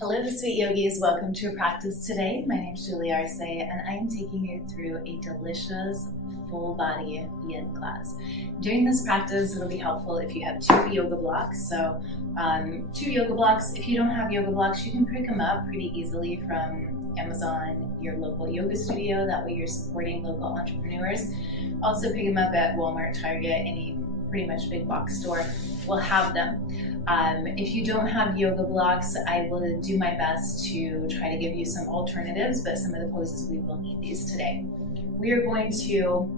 Hello, sweet yogis. Welcome to a practice today. My name is Julie Arce, and I am taking you through a delicious full body yin class. During this practice, it'll be helpful if you have two yoga blocks. So, two yoga blocks. If you don't have yoga blocks, you can pick them up pretty easily from Amazon, your local yoga studio. That way, you're supporting local entrepreneurs. Also, pick them up at Walmart, Target, any pretty much big box store will have them. If you don't have yoga blocks, I will do my best to try to give you some alternatives, but some of the poses we will need these today. We are going to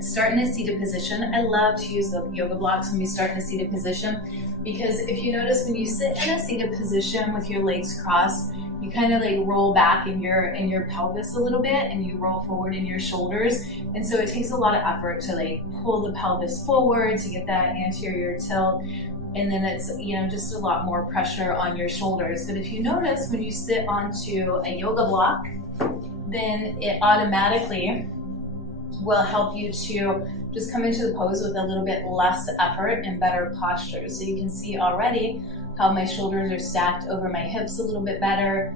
start in a seated position. I love to use the yoga blocks when we start in a seated position because if you notice when you sit in a seated position with your legs crossed, you kind of like roll back in your pelvis a little bit and you roll forward in your shoulders. And so it takes a lot of effort to like pull the pelvis forward to get that anterior tilt. And then it's, just a lot more pressure on your shoulders. But if you notice when you sit onto a yoga block, then it automatically will help you to just come into the pose with a little bit less effort and better posture. So you can see already how my shoulders are stacked over my hips a little bit better.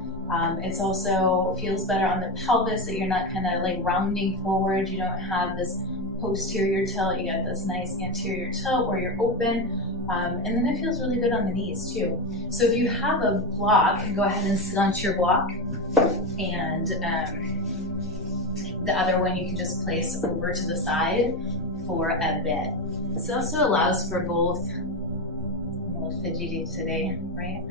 It's also feels better on the pelvis that you're not kind of like rounding forward. You don't have this posterior tilt. You got this nice anterior tilt where you're open. And then it feels really good on the knees too. So if you have a block, go ahead and sit onto your block. And the other one you can just place over to the side for a bit. This also allows for both, I'm a little fidgety today, right?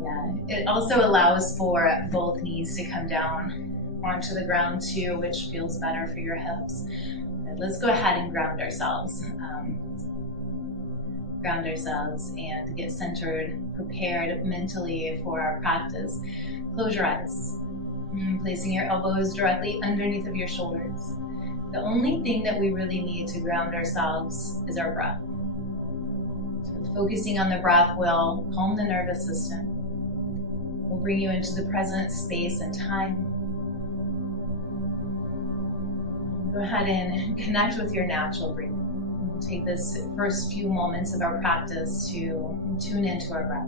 Yeah, it also allows for both knees to come down onto the ground too, which feels better for your hips. Let's go ahead and ground ourselves. And get centered, prepared mentally for our practice. Close your eyes, placing your elbows directly underneath of your shoulders. The only thing that we really need to ground ourselves is our breath. Focusing on the breath will calm the nervous system, will bring you into the present space and time. Go ahead and connect with your natural breathing. We'll take this first few moments of our practice to tune into our breath.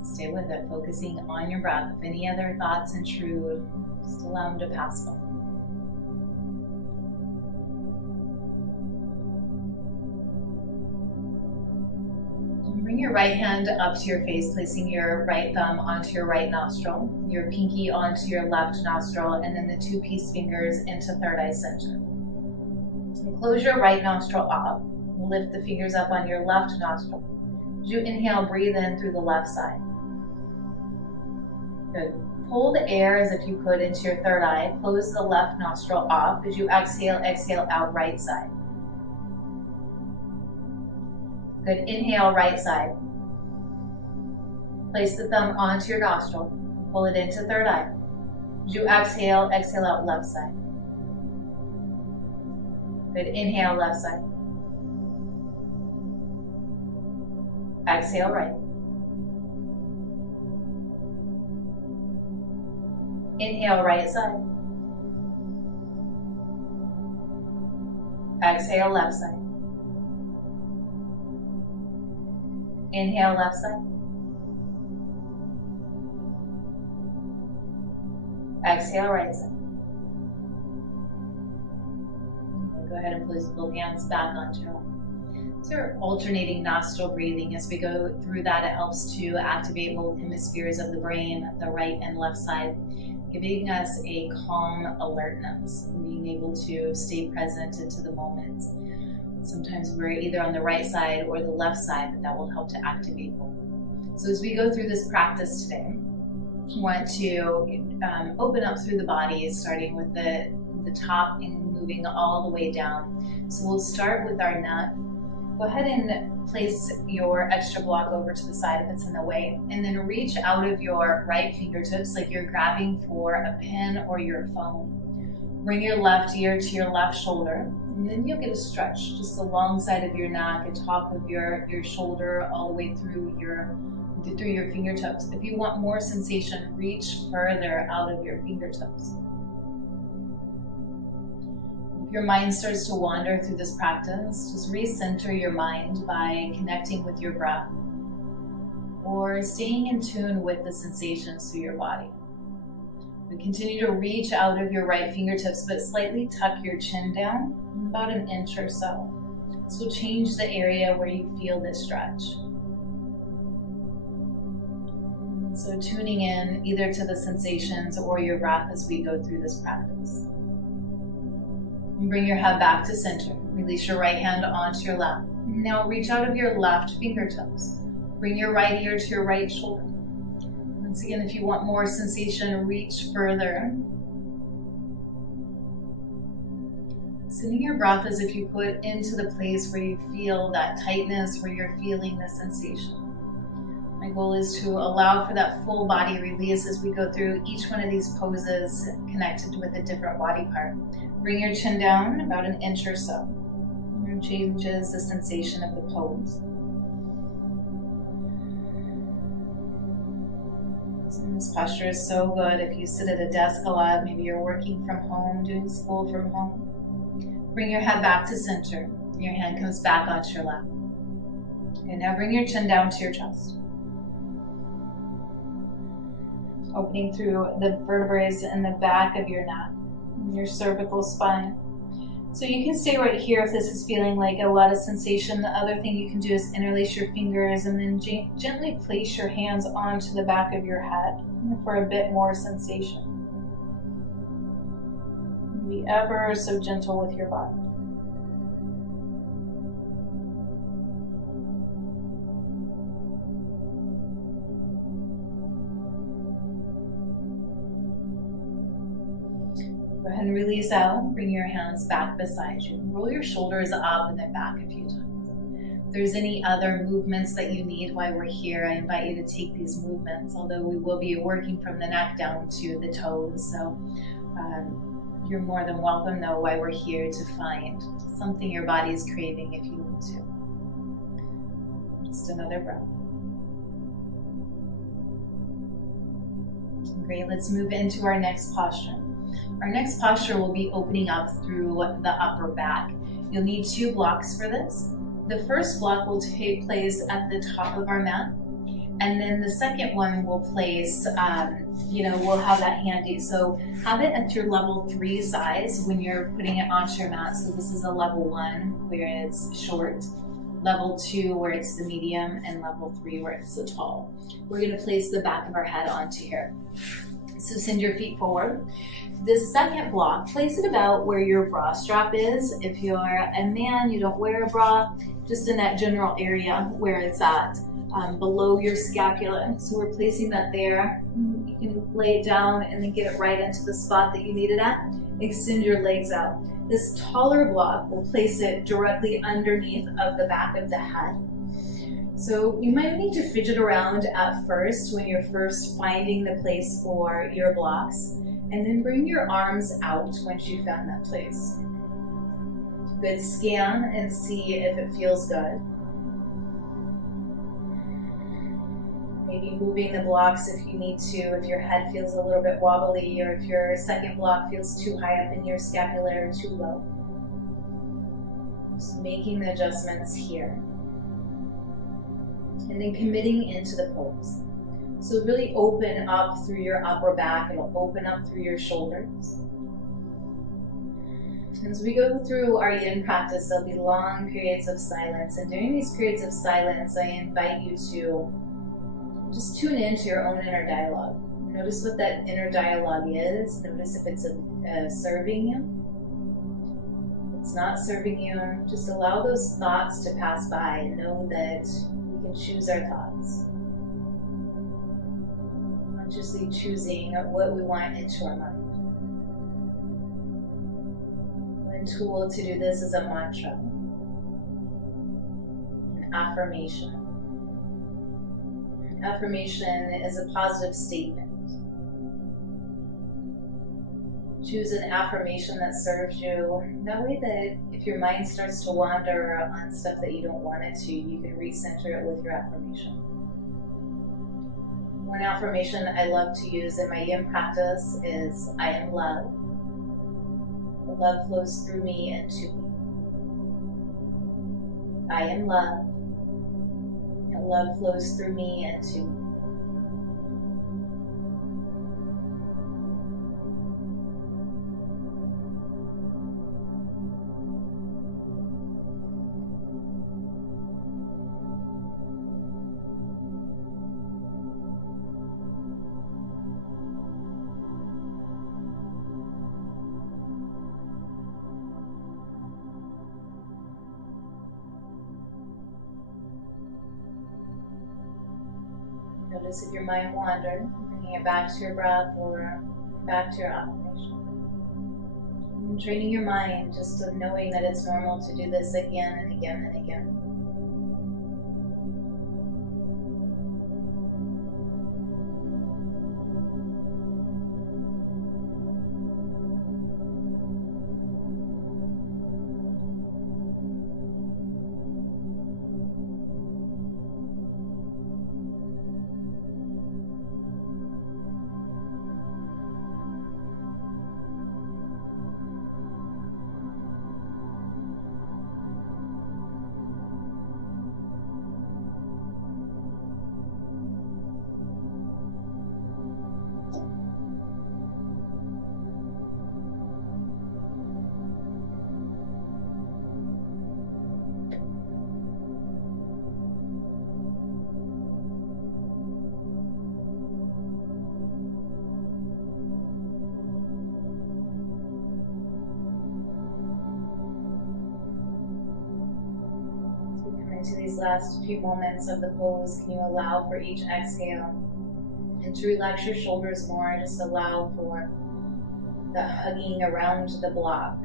Stay with it, focusing on your breath. If any other thoughts intrude, just allow them to pass by. Bring your right hand up to your face, placing your right thumb onto your right nostril, your pinky onto your left nostril, and then the two peace fingers into third eye center. And close your right nostril up. Lift the fingers up on your left nostril. As you inhale, breathe in through the left side. Good. Pull the air as if you could into your third eye. Close the left nostril off. As you exhale out right side. Good. Inhale, right side. Place the thumb onto your nostril. Pull it into third eye. As you exhale out left side. Good. Inhale, left side. Exhale, right. Inhale, right side. Exhale, left side. Inhale, left side. Exhale, right side. Go ahead and place both hands back onto your lap. So we're alternating nostril breathing. As we go through that, it helps to activate both hemispheres of the brain, the right and left side, giving us a calm alertness, being able to stay present into the moment. Sometimes we're either on the right side or the left side, but that will help to activate both. So as we go through this practice today, we want to open up through the body, starting with the top and moving all the way down. So we'll start with our nut. Go ahead and place your extra block over to the side if it's in the way, and then reach out of your right fingertips like you're grabbing for a pen or your phone. Bring your left ear to your left shoulder. And then you'll get a stretch just alongside of your neck, the top of your shoulder, all the way through your fingertips. If you want more sensation, reach further out of your fingertips. If your mind starts to wander through this practice, just recenter your mind by connecting with your breath or staying in tune with the sensations through your body. And continue to reach out of your right fingertips, but slightly tuck your chin down about an inch or so. This will change the area where you feel this stretch. So tuning in either to the sensations or your breath as we go through this practice. And bring your head back to center. Release your right hand onto your left. Now reach out of your left fingertips. Bring your right ear to your right shoulder. Once again, if you want more sensation, reach further. Sending your breath as if you put into the place where you feel that tightness, where you're feeling the sensation. My goal is to allow for that full body release as we go through each one of these poses connected with a different body part. Bring your chin down about an inch or so. It changes the sensation of the pose. And this posture is so good if you sit at a desk a lot, maybe you're working from home, doing school from home. Bring your head back to center. Your hand comes back onto your lap. And now bring your chin down to your chest. Opening through the vertebrae in the back of your neck, your cervical spine. So you can stay right here if this is feeling like a lot of sensation. The other thing you can do is interlace your fingers and then gently place your hands onto the back of your head for a bit more sensation. Be ever so gentle with your body. Go ahead and release out. Bring your hands back beside you. Roll your shoulders up and then back a few times. If there's any other movements that you need while we're here, I invite you to take these movements, although we will be working from the neck down to the toes. So you're more than welcome, though, while we're here to find something your body is craving if you need to. Just another breath. Great, let's move into our next posture. Our next posture will be opening up through the upper back. You'll need 2 blocks for this. The first block will take place at the top of our mat, and then the second one will place, we'll have that handy. So have it at your level 3 size when you're putting it onto your mat. So this is a level 1 where it's short, level 2 where it's the medium, and level 3 where it's the tall. We're going to place the back of our head onto here. So send your feet forward. This second block, place it about where your bra strap is. If you're a man, you don't wear a bra, just in that general area where it's at, below your scapula. So we're placing that there. You can lay it down and then get it right into the spot that you need it at. Extend your legs out. This taller block, we'll place it directly underneath of the back of the head. So you might need to fidget around at first when you're first finding the place for your blocks, and then bring your arms out once you've found that place. Good, scan and see if it feels good. Maybe moving the blocks if you need to, if your head feels a little bit wobbly, or if your second block feels too high up in your scapula or too low. Just making the adjustments here. And then committing into the pose. So really open up through your upper back. It'll open up through your shoulders. As we go through our yin practice, there'll be long periods of silence. And during these periods of silence, I invite you to just tune into your own inner dialogue. Notice what that inner dialogue is. Notice if it's serving you. If it's not serving you, just allow those thoughts to pass by and know that we can choose our thoughts. Consciously choosing what we want into our mind. One tool to do this is a mantra, an affirmation. An affirmation is a positive statement. Choose an affirmation that serves you. That way that if your mind starts to wander on stuff that you don't want it to, you can recenter it with your affirmation. One affirmation I love to use in my yin practice is, I am love. The love flows through me and to me. I am love. And love flows through me and to me. Notice if your mind wandered, bringing it back to your breath or back to your affirmation. And training your mind just of knowing that it's normal to do this again and again and again. Into these last few moments of the pose, can you allow for each exhale and to relax your shoulders more? Just allow for the hugging around the block.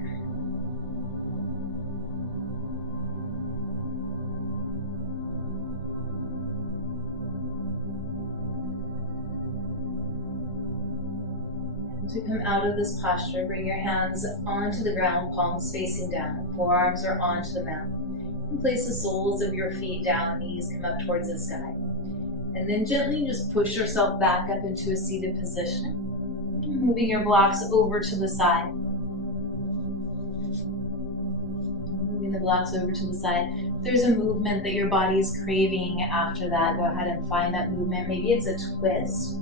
And to come out of this posture, bring your hands onto the ground, palms facing down, forearms are onto the mat. Place the soles of your feet down, knees come up towards the sky. And then gently just push yourself back up into a seated position. Moving your blocks over to the side. Moving the blocks over to the side. If there's a movement that your body is craving after that, go ahead and find that movement. Maybe it's a twist.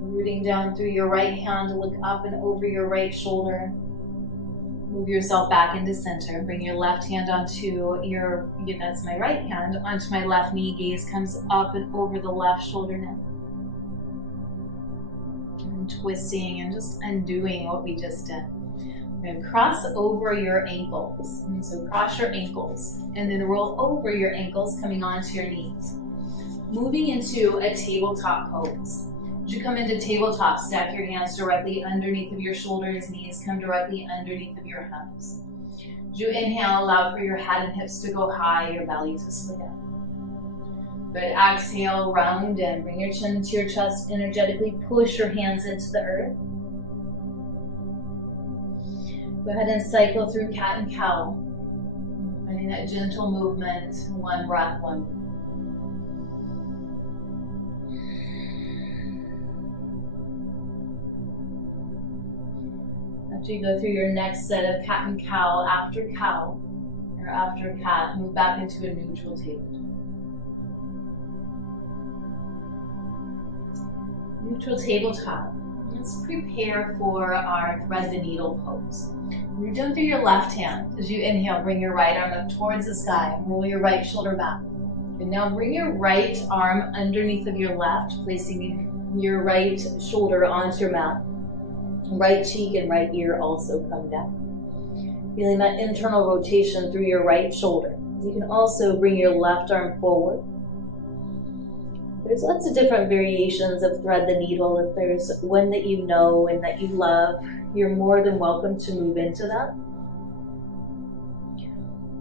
Rooting down through your right hand to look up and over your right shoulder. Move yourself back into center. Bring your left hand onto that's my right hand, onto my left knee. Gaze comes up and over the left shoulder now. And twisting and just undoing what we just did. We're going to cross over your ankles. And so cross your ankles and then roll over your ankles, coming onto your knees. Moving into a tabletop pose. As you come into tabletop, stack your hands directly underneath of your shoulders, knees come directly underneath of your hips. As you inhale, allow for your head and hips to go high, your belly to slow down. Good, exhale, round in, bring your chin into your chest, energetically push your hands into the earth. Go ahead and cycle through cat and cow, finding that gentle movement, one breath, one breath. After you go through your next set of cat and cow, after cat, move back into a neutral tabletop. Neutral tabletop. Let's prepare for our thread the needle pose. You're doing through your left hand. As you inhale, bring your right arm up towards the sky and roll your right shoulder back. And now bring your right arm underneath of your left, placing your right shoulder onto your mat. Right cheek and right ear also come down. Feeling that internal rotation through your right shoulder. You can also bring your left arm forward. There's lots of different variations of thread the needle. If there's one that you know and that you love, you're more than welcome to move into that.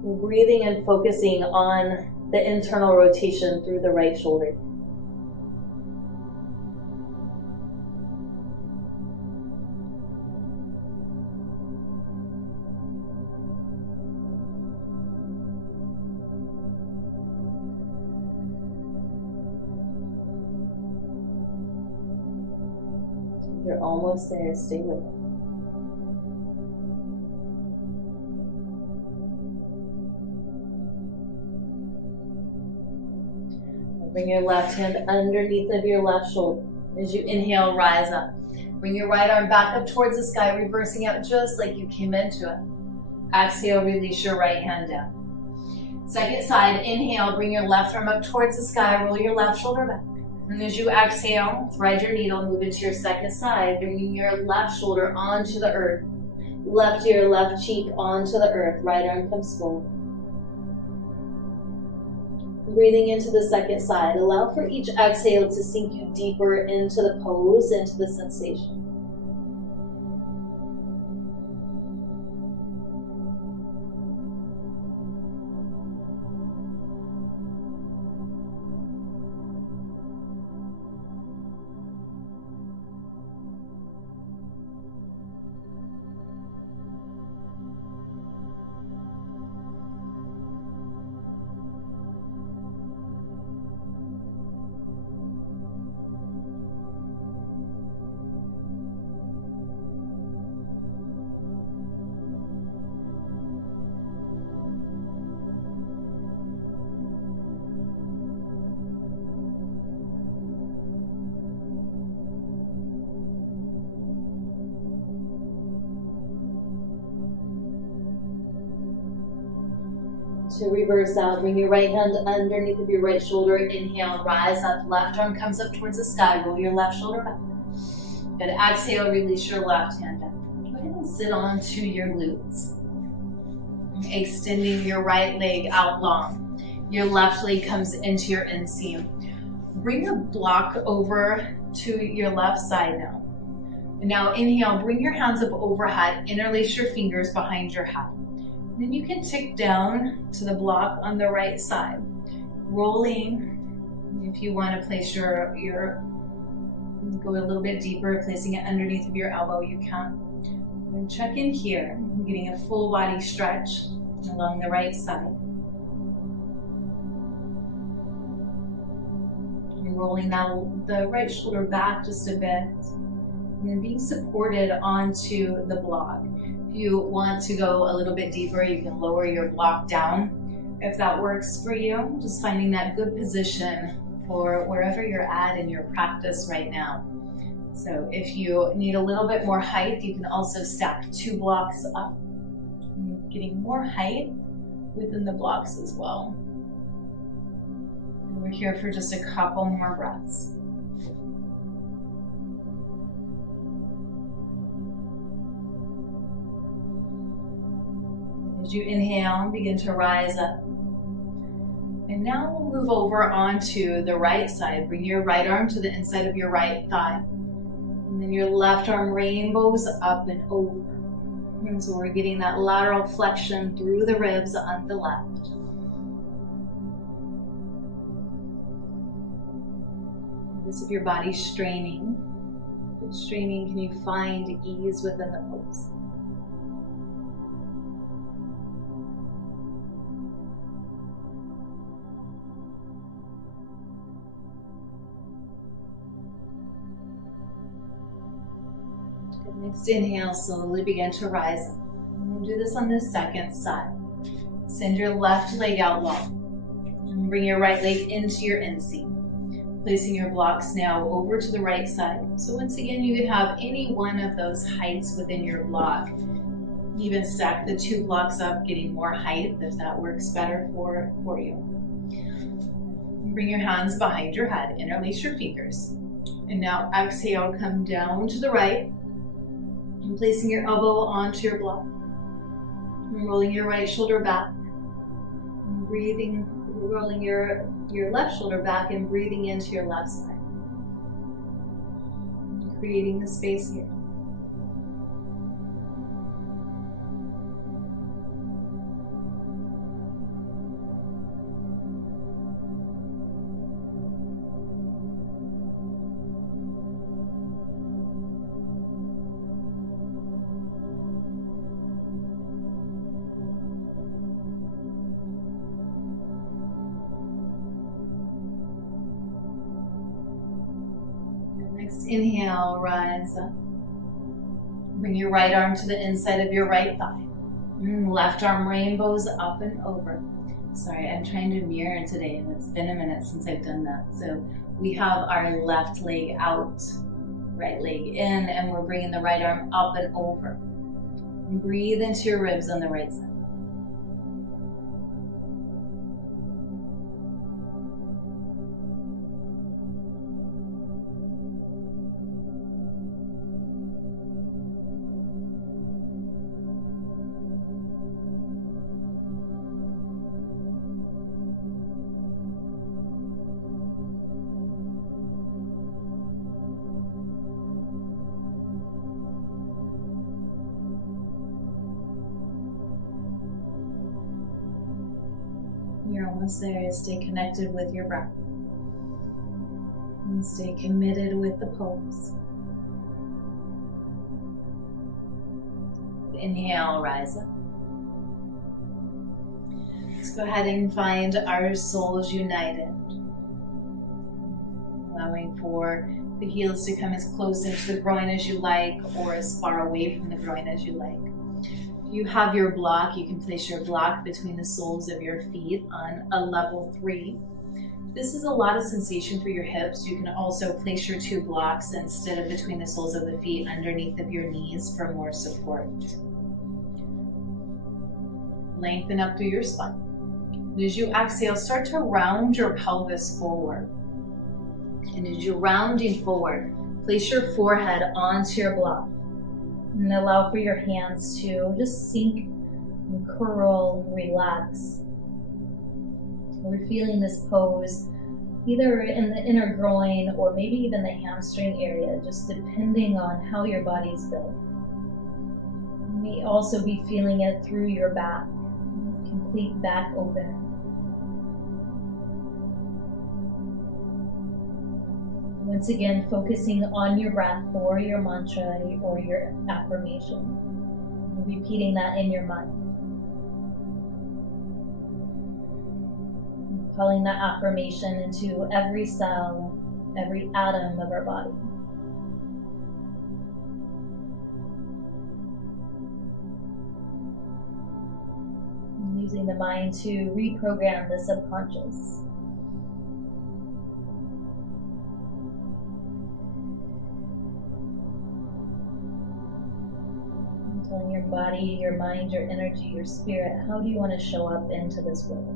Breathing and focusing on the internal rotation through the right shoulder. You're almost there. Stay with it. Bring your left hand underneath of your left shoulder. As you inhale, rise up. Bring your right arm back up towards the sky, reversing out just like you came into it. Exhale, release your right hand down. Second side, inhale, bring your left arm up towards the sky, roll your left shoulder back. And as you exhale, thread your needle, move into your second side, bringing your left shoulder onto the earth. Left ear, left cheek onto the earth, right arm comes forward. Breathing into the second side, allow for each exhale to sink you deeper into the pose, into the sensation. To reverse out, bring your right hand underneath of your right shoulder. Inhale, rise up. Left arm comes up towards the sky. Roll your left shoulder back. Good. Exhale, release your left hand down. Go ahead and sit onto your glutes. Extending your right leg out long. Your left leg comes into your inseam. Bring your block over to your left side now. And now inhale, bring your hands up overhead. Interlace your fingers behind your head. Then you can tick down to the block on the right side. Rolling, if you want to place your go a little bit deeper, placing it underneath of your elbow, you can. And check in here, getting a full body stretch along the right side. You're rolling now the right shoulder back just a bit, and then being supported onto the block. If you want to go a little bit deeper, you can lower your block down if that works for you. Just finding that good position for wherever you're at in your practice right now. So if you need a little bit more height, you can also stack 2 blocks up, getting more height within the blocks as well. And we're here for just a couple more breaths. As you inhale, begin to rise up. And now we'll move over onto the right side. Bring your right arm to the inside of your right thigh. And then your left arm rainbows up and over. And so we're getting that lateral flexion through the ribs on the left. Notice if your body's straining. If it's straining, can you find ease within the pose? Next inhale, slowly begin to rise up. We'll do this on the second side. Send your left leg out long. And bring your right leg into your inseam. Placing your blocks now over to the right side. So once again, you can have any one of those heights within your block. Even stack the 2 blocks up, getting more height if that works better for you. Bring your hands behind your head, interlace your fingers. And now exhale, come down to the right. And placing your elbow onto your block. And rolling your right shoulder back. And breathing, rolling your left shoulder back and breathing into your left side. And creating the space here. Next inhale, rise up. Bring your right arm to the inside of your right thigh. Left arm rainbows up and over. Sorry, I'm trying to mirror today and it's been a minute since I've done that. So we have our left leg out, right leg in, and we're bringing the right arm up and over. Breathe into your ribs on the right side. You're almost there. Stay connected with your breath. And stay committed with the pose. Inhale, rise up. Let's go ahead and find our soles united. Allowing for the heels to come as close into the groin as you like, or as far away from the groin as you like. You have your block, you can place your block between the soles of your feet on a level 3. This is a lot of sensation for your hips. You can also place your 2 blocks instead of between the soles of the feet underneath of your knees for more support. Lengthen up through your spine. And as you exhale, start to round your pelvis forward. And as you're rounding forward, place your forehead onto your block. And allow for your hands to just sink and curl, relax. We're feeling this pose either in the inner groin or maybe even the hamstring area, just depending on how your body's built. You may also be feeling it through your back, complete back opener. Once again, focusing on your breath or your mantra or your affirmation. Repeating that in your mind. Calling that affirmation into every cell, every atom of our body. Using the mind to reprogram the subconscious. Telling your body, your mind, your energy, your spirit, how do you want to show up into this world?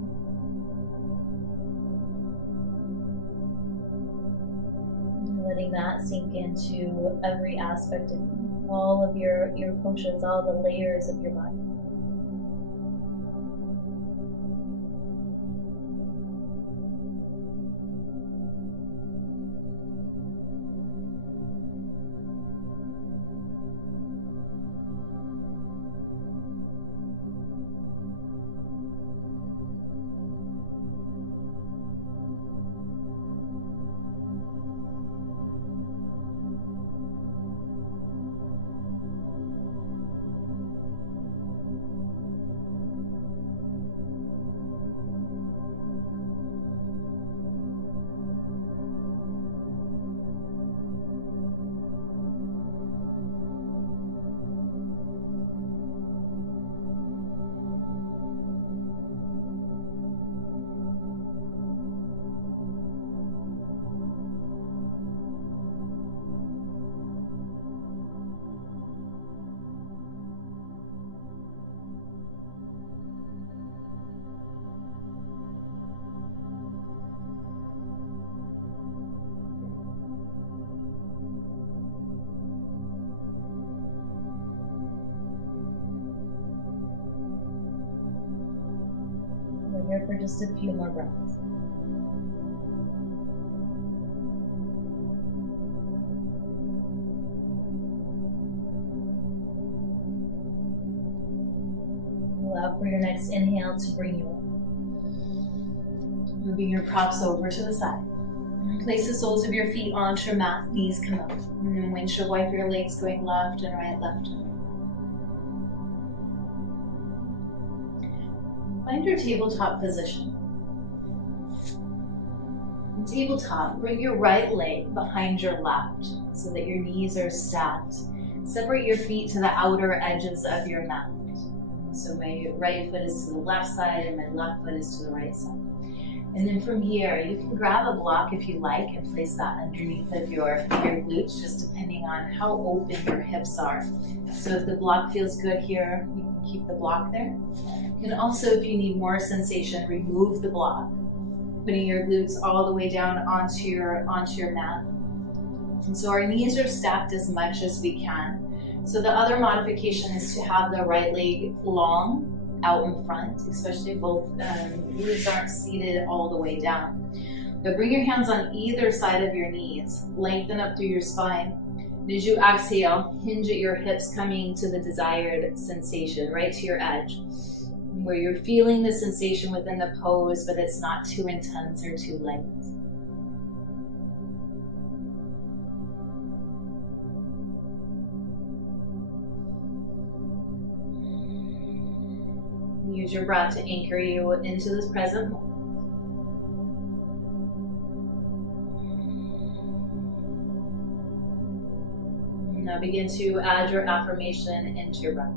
And letting that sink into every aspect of you, all of your koshas, all the layers of your body. We're here for just a few more breaths. Allow for your next inhale to bring you up. Moving your props over to the side. Place the soles of your feet onto your mat, knees come up. And then windshield wiper your legs going left and right, left and right. Find your tabletop position. In tabletop, bring your right leg behind your left so that your knees are stacked Separate your feet to the outer edges of your mat. So my right foot is to the left side and my left foot is to the right side. And then from here, you can grab a block if you like and place that underneath of your glutes, just depending on how open your hips are. So if the block feels good here, you can keep the block there. You can also, if you need more sensation, remove the block, putting your glutes all the way down onto your mat. And so our knees are stacked as much as we can. So the other modification is to have the right leg long out in front, especially if both glutes aren't seated all the way down. But bring your hands on either side of your knees, lengthen up through your spine. And as you exhale, hinge at your hips, coming to the desired sensation, right to your edge, where you're feeling the sensation within the pose, but it's not too intense or too light. Use your breath to anchor you into this present moment. Now begin to add your affirmation into your breath.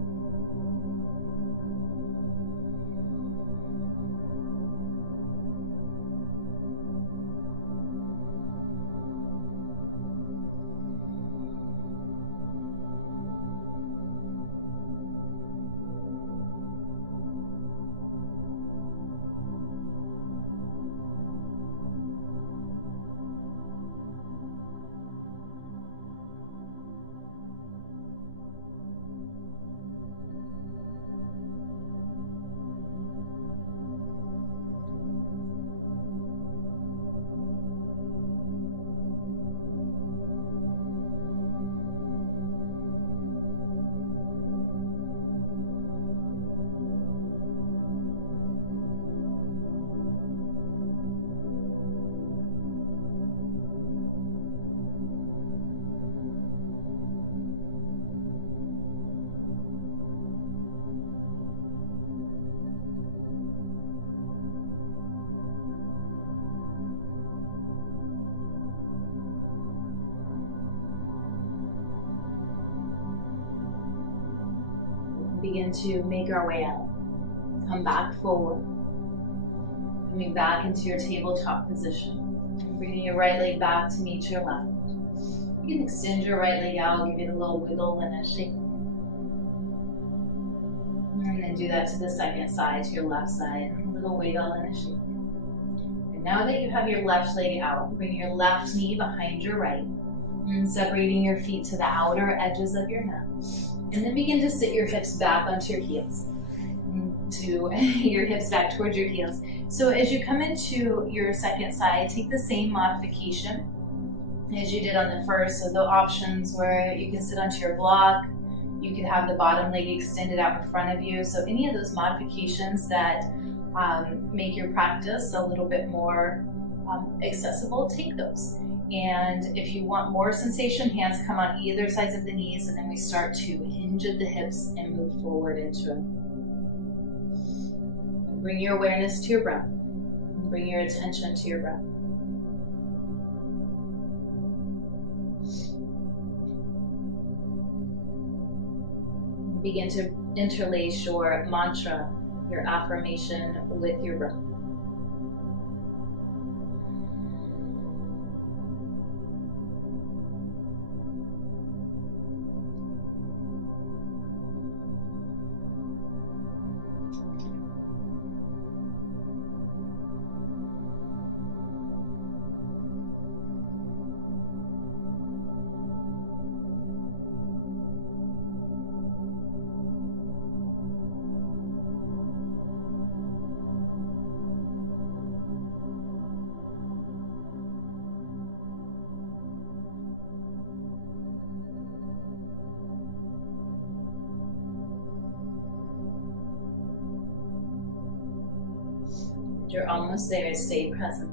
Begin to make our way out. Come back forward. Coming back into your tabletop position. Bringing your right leg back to meet your left. You can extend your right leg out, give it a little wiggle and a shake. And then do that to the second side, to your left side. A little wiggle and a shake. And now that you have your left leg out, bring your left knee behind your right. And separating your feet to the outer edges of your mat. And then begin to sit your hips back onto your heels. To your hips back towards your heels. So as you come into your second side, take the same modification as you did on the first. So the options where you can sit onto your block, you could have the bottom leg extended out in front of you. So any of those modifications that make your practice a little bit more accessible, take those. And if you want more sensation, hands come on either sides of the knees, and then we start to hinge at the hips and move forward into it. Bring your awareness to your breath. Bring your attention to your breath. Begin to interlace your mantra, your affirmation with your breath. You're almost there. Stay present.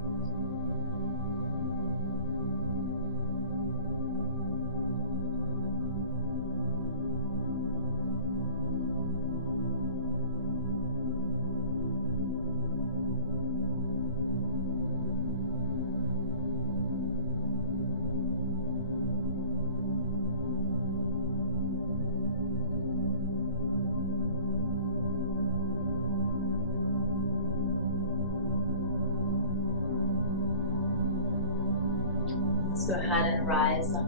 Let's go ahead and rise up,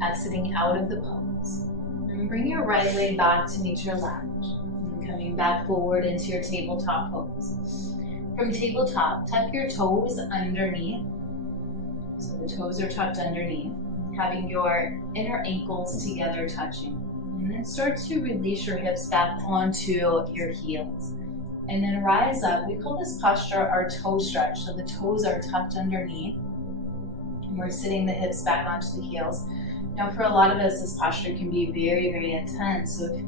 exiting out of the pose. And bring your right leg back to meet your left. And coming back forward into your tabletop pose. From tabletop, tuck your toes underneath. So the toes are tucked underneath, having your inner ankles together touching. And then start to release your hips back onto your heels. And then rise up. We call this posture our toe stretch. So the toes are tucked underneath. And we're sitting the hips back onto the heels. Now for a lot of us, this posture can be very, very intense. So if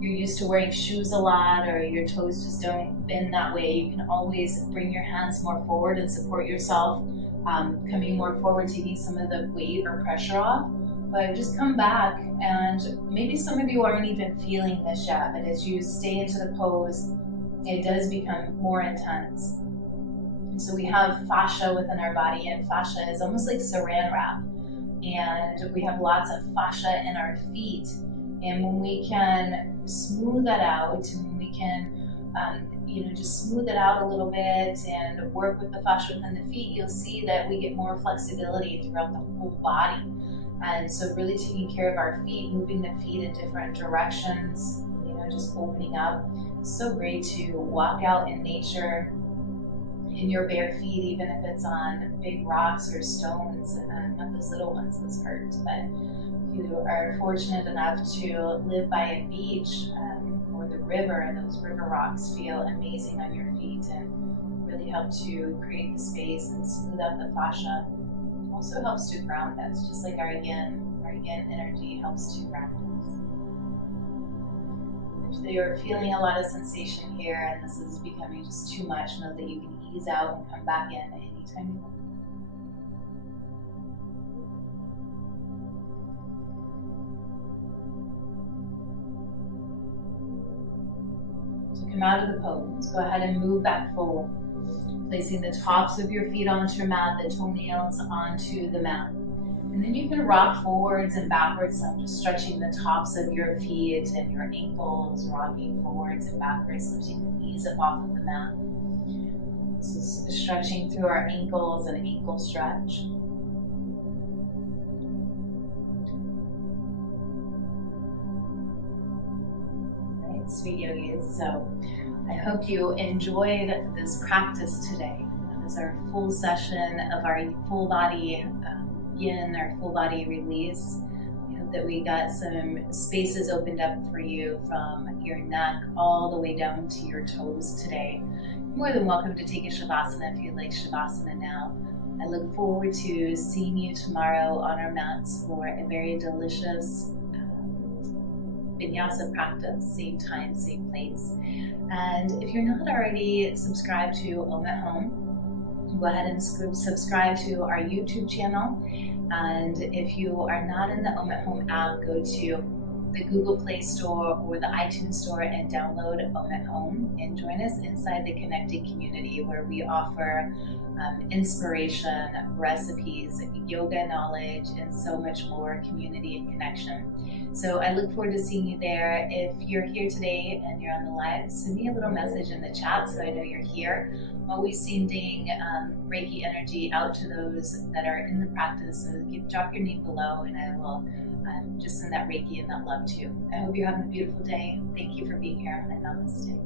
you're used to wearing shoes a lot or your toes just don't bend that way, you can always bring your hands more forward and support yourself, coming more forward, taking some of the weight or pressure off. But just come back, and maybe some of you aren't even feeling this yet, but as you stay into the pose, it does become more intense. And so we have fascia within our body, and fascia is almost like saran wrap. And we have lots of fascia in our feet. And when we can smooth that out, and when we can just smooth it out a little bit and work with the fascia within the feet, you'll see that we get more flexibility throughout the whole body. And so really taking care of our feet, moving the feet in different directions, just opening up. So great to walk out in nature in your bare feet, even if it's on big rocks or stones, and not those little ones, those hurt. But if you are fortunate enough to live by a beach or the river, and those river rocks feel amazing on your feet and really help to create the space and smooth out the fascia. Also helps to ground us, just like our yin energy helps to ground us. If you're feeling a lot of sensation here and this is becoming just too much, know that you can ease out and come back in anytime you want. So come out of the pose, go ahead and move back forward. Placing the tops of your feet onto your mat, the toenails onto the mat. And then you can rock forwards and backwards some, just stretching the tops of your feet and your ankles, rocking forwards and backwards, lifting the knees up off of the mat. This is stretching through our ankles, and ankle stretch. All right, sweet yogis. So I hope you enjoyed this practice today. This is our full session of our full body yin, our full body release. I hope that we got some spaces opened up for you from your neck all the way down to your toes today. You're more than welcome to take a Shavasana if you'd like Shavasana now. I look forward to seeing you tomorrow on our mats for a very delicious vinyasa practice, same time, same place. And if you're not already subscribed to Om at Home, go ahead and subscribe to our YouTube channel. And if you are not in the Om at Home app, go to the Google Play Store or the iTunes Store and download Om at Home and join us inside the connected community where we offer inspiration, recipes, yoga knowledge, and so much more community and connection. So I look forward to seeing you there. If you're here today and you're on the live, send me a little message in the chat so I know you're here. I'm always sending Reiki energy out to those that are in the practice. So drop your name below and I will just send that Reiki and that love to you. I hope you're having a beautiful day. Thank you for being here, and namaste.